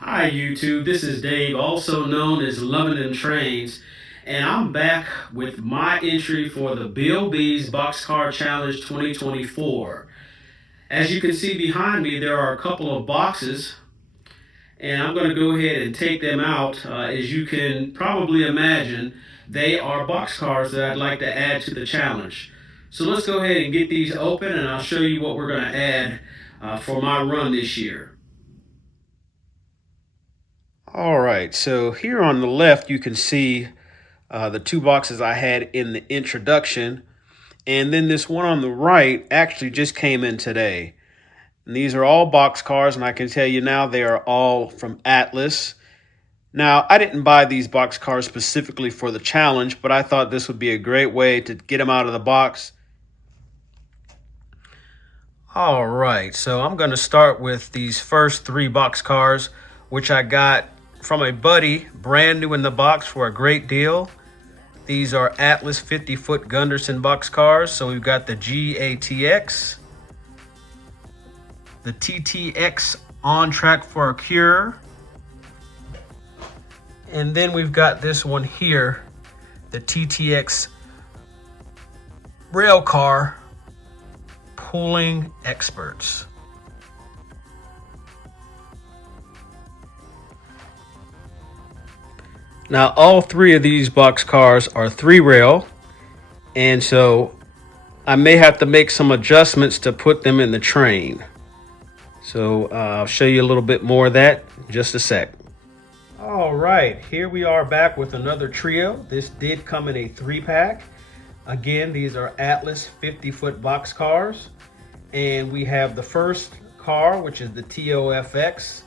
Hi YouTube, this is Dave, also known as Lovin' and Trains, and I'm back with my entry for the Bill B's Boxcar Challenge 2024. As you can see behind me, there are a couple of boxes, and I'm going to go ahead and take them out. As you can probably imagine, they are boxcars that I'd like to add to the challenge. So let's go ahead and get these open, and I'll show you what we're going to add for my run this year. All right, so here on the left, you can see the two boxes I had in the introduction. And then this one on the right actually just came in today. And these are all box cars, and I can tell you now they are all from Atlas. Now, I didn't buy these box cars specifically for the challenge, but I thought this would be a great way to get them out of the box. All right, so I'm going to start with these first three box cars, which I got from a buddy, brand new in the box for a great deal. These are Atlas 50-foot Gunderson box cars. So we've got the GATX, the TTX On Track for a Cure, and then we've got this one here, the TTX Rail Car Pulling Experts. Now, all three of these box cars are three rail, and so I may have to make some adjustments to put them in the train. So I'll show you a little bit more of that in just a sec. All right, here we are back with another trio. This did come in a 3-pack. Again, these are Atlas 50-foot box cars. And we have the first car, which is the TOFX.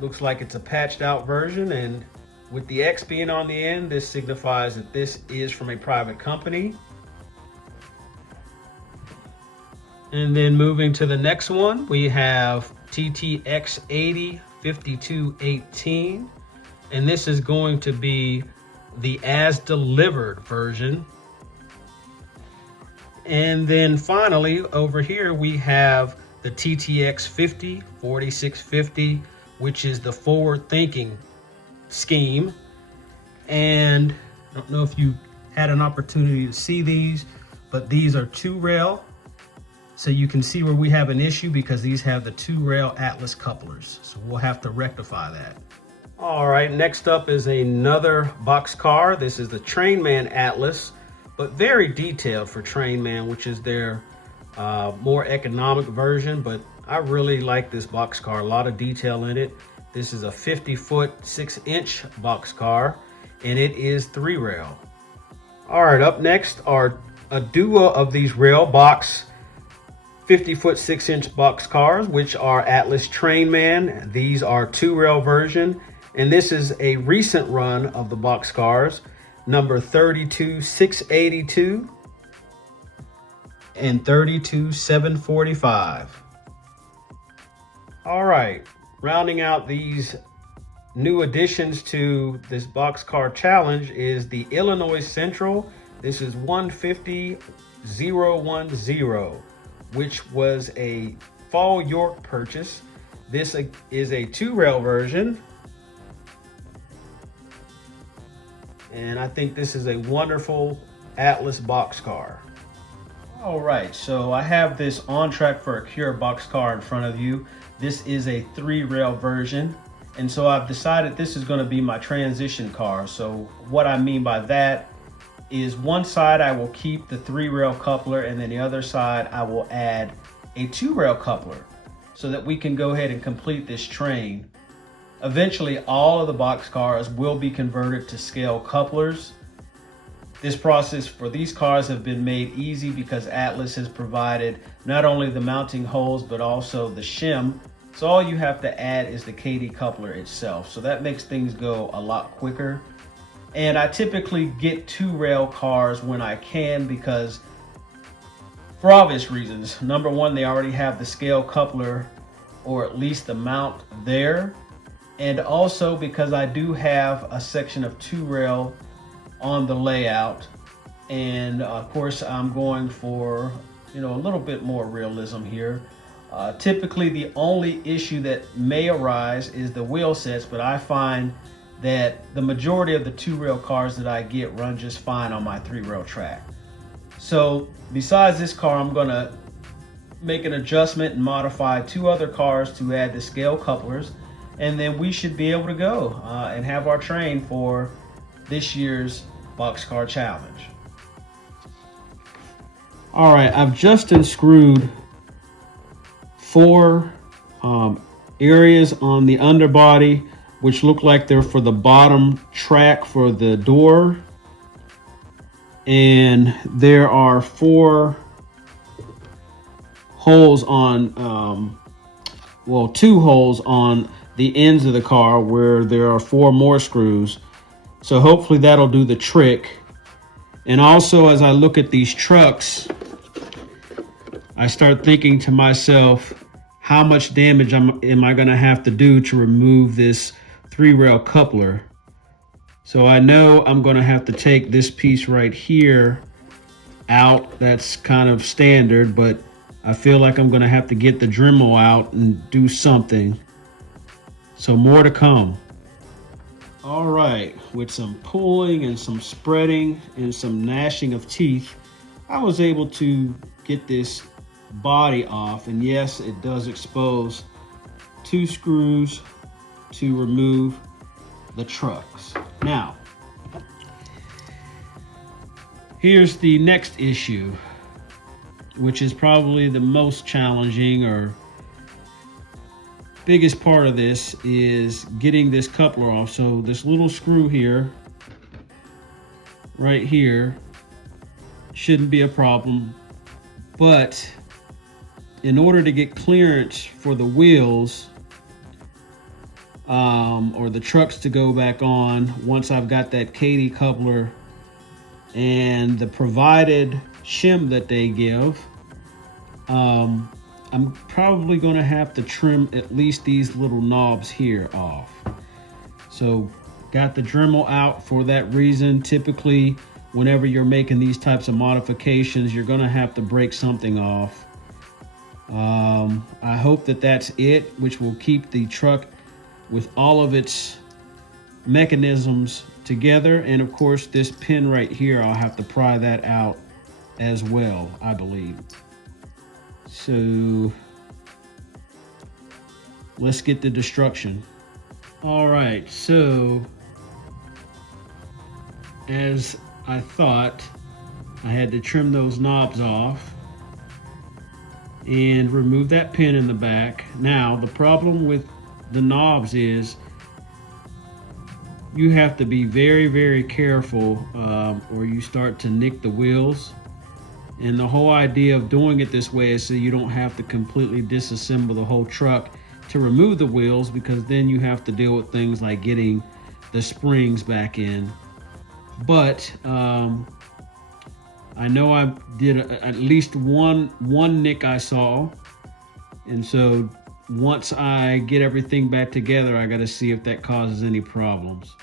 Looks like it's a patched out version, and with the X being on the end, this signifies that this is from a private company. And then moving to the next one, we have TTX 80 5218. And this is going to be the as delivered version. And then finally, over here, we have the TTX 50 4650, which is the forward thinking scheme. And I don't know if you had an opportunity to see these, but these are two rail. So you can see where we have an issue because these have the two rail Atlas couplers. So we'll have to rectify that. All right, next up is another box car. This is the Trainman Atlas, but very detailed for Trainman, which is their more economic version. But I really like this box car, a lot of detail in it. This is a 50-foot 6-inch box car, and it is three rail. All right, up next are a duo of these rail box 50-foot 6-inch box cars, which are Atlas Trainman. These are two rail version, and this is a recent run of the box cars, number 32682 and 32745. All right, rounding out these new additions to this boxcar challenge is the Illinois Central. This is 150010, which was a Fall York purchase. This is a two-rail version, and I think this is a wonderful Atlas boxcar. All right, so I have this On Track for a Cure boxcar in front of you. This is a three-rail version, and so I've decided this is going to be my transition car. So what I mean by that is one side I will keep the three-rail coupler, and then the other side I will add a two-rail coupler so that we can go ahead and complete this train. Eventually, all of the box cars will be converted to scale couplers. This process for these cars have been made easy because Atlas has provided not only the mounting holes but also the shim. So all you have to add is the KD coupler itself. So that makes things go a lot quicker. And I typically get two rail cars when I can because for obvious reasons. Number one, they already have the scale coupler or at least the mount there. And also because I do have a section of two rail on the layout. And of course I'm going for, a little bit more realism here. Typically, the only issue that may arise is the wheel sets, but I find that the majority of the two-rail cars that I get run just fine on my three-rail track. So besides this car, I'm going to make an adjustment and modify two other cars to add the scale couplers, and then we should be able to go and have our train for this year's Boxcar Challenge. All right, I've just unscrewed four areas on the underbody, which look like they're for the bottom track for the door. And there are four holes on, well, two holes on the ends of the car where there are four more screws. So hopefully that'll do the trick. And also, as I look at these trucks, I start thinking to myself, how much damage am I going to have to do to remove this three-rail coupler? So I know I'm going to have to take this piece right here out. That's kind of standard, but I feel like I'm going to have to get the Dremel out and do something. So more to come. All right, with some pulling and some spreading and some gnashing of teeth, I was able to get this body off, and yes, it does expose two screws to remove the trucks. Now, here's the next issue, which is probably the most challenging or biggest part of this, is getting this coupler off. So this little screw here, right here, shouldn't be a problem, but in order to get clearance for the wheels or the trucks to go back on, once I've got that Katy coupler and the provided shim that they give, I'm probably going to have to trim at least these little knobs here off. So got the Dremel out for that reason. Typically, whenever you're making these types of modifications, you're going to have to break something off. I hope that that's it, which will keep the truck with all of its mechanisms together. And of course, this pin right here, I'll have to pry that out as well, I believe. So let's get the destruction. All right, so as I thought, I had to trim those knobs off and remove that pin in the back. Now, the problem with the knobs is you have to be very, very careful or you start to nick the wheels. And the whole idea of doing it this way is so you don't have to completely disassemble the whole truck to remove the wheels, because then you have to deal with things like getting the springs back in. But I know I did at least one nick I saw. And so once I get everything back together, I got to see if that causes any problems.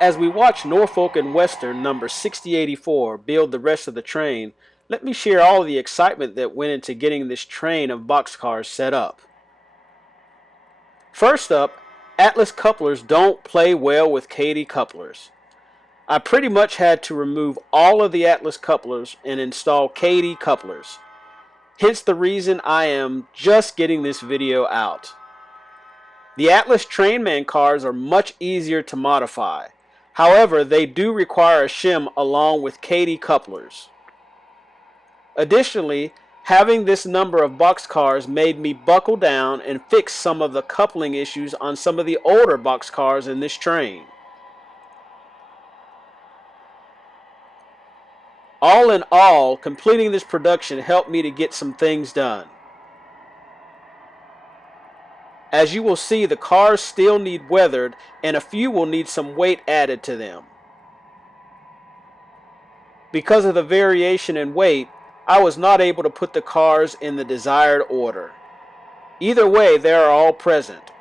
As we watch Norfolk and Western number 6084 build the rest of the train, let me share all the excitement that went into getting this train of boxcars set up. First up, Atlas couplers don't play well with Kadee couplers. I pretty much had to remove all of the Atlas couplers and install Kadee couplers. Hence the reason I am just getting this video out. The Atlas Trainman cars are much easier to modify. However, they do require a shim along with Kadee couplers. Additionally, having this number of boxcars made me buckle down and fix some of the coupling issues on some of the older boxcars in this train. All in all, completing this production helped me to get some things done. As you will see, the cars still need weathered and a few will need some weight added to them. Because of the variation in weight, I was not able to put the cars in the desired order. Either way, they are all present.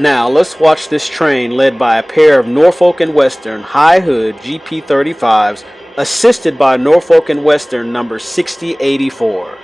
Now let's watch this train led by a pair of Norfolk and Western high hood GP35s assisted by Norfolk and Western number 6084.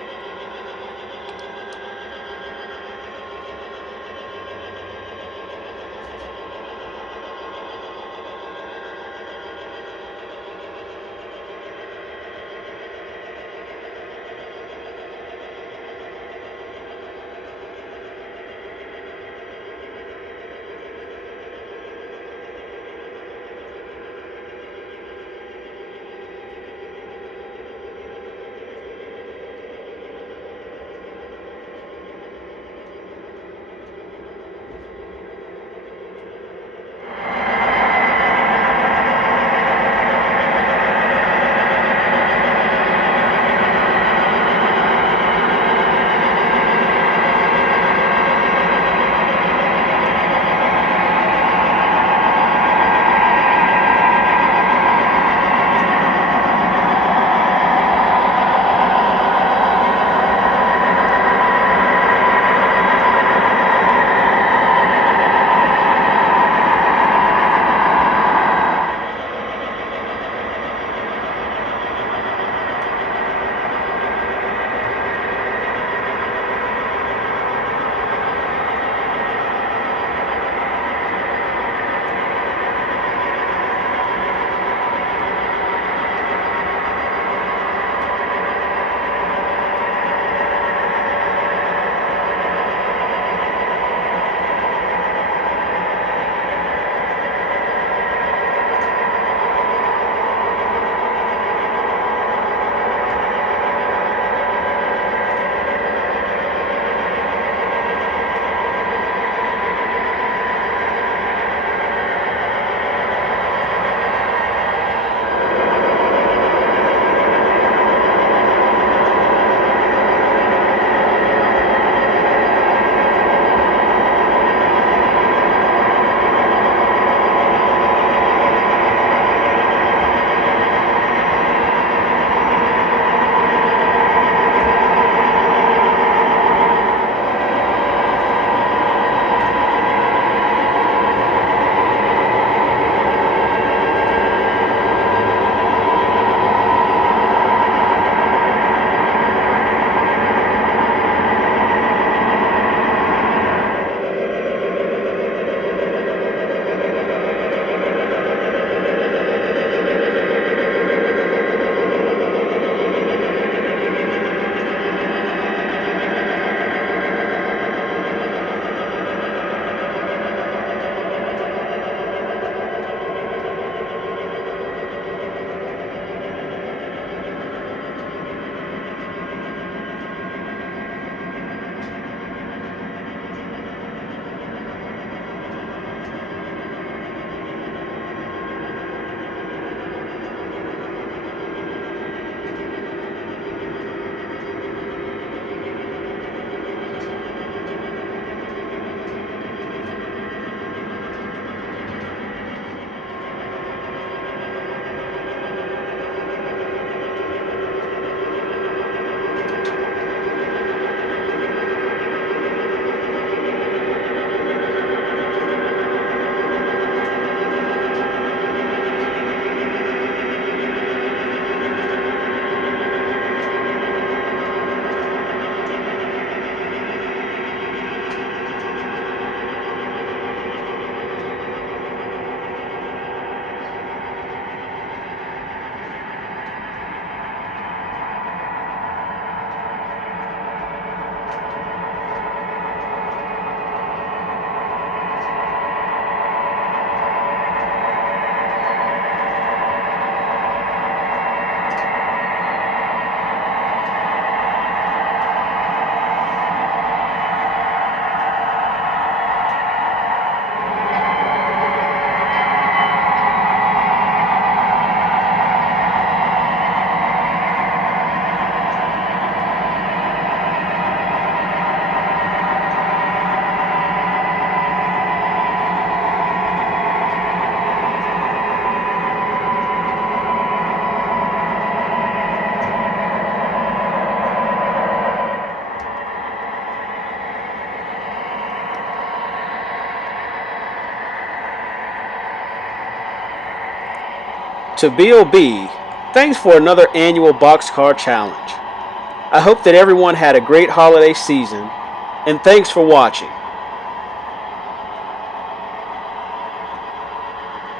To BOB, thanks for another annual Boxcar Challenge. I hope that everyone had a great holiday season, and thanks for watching.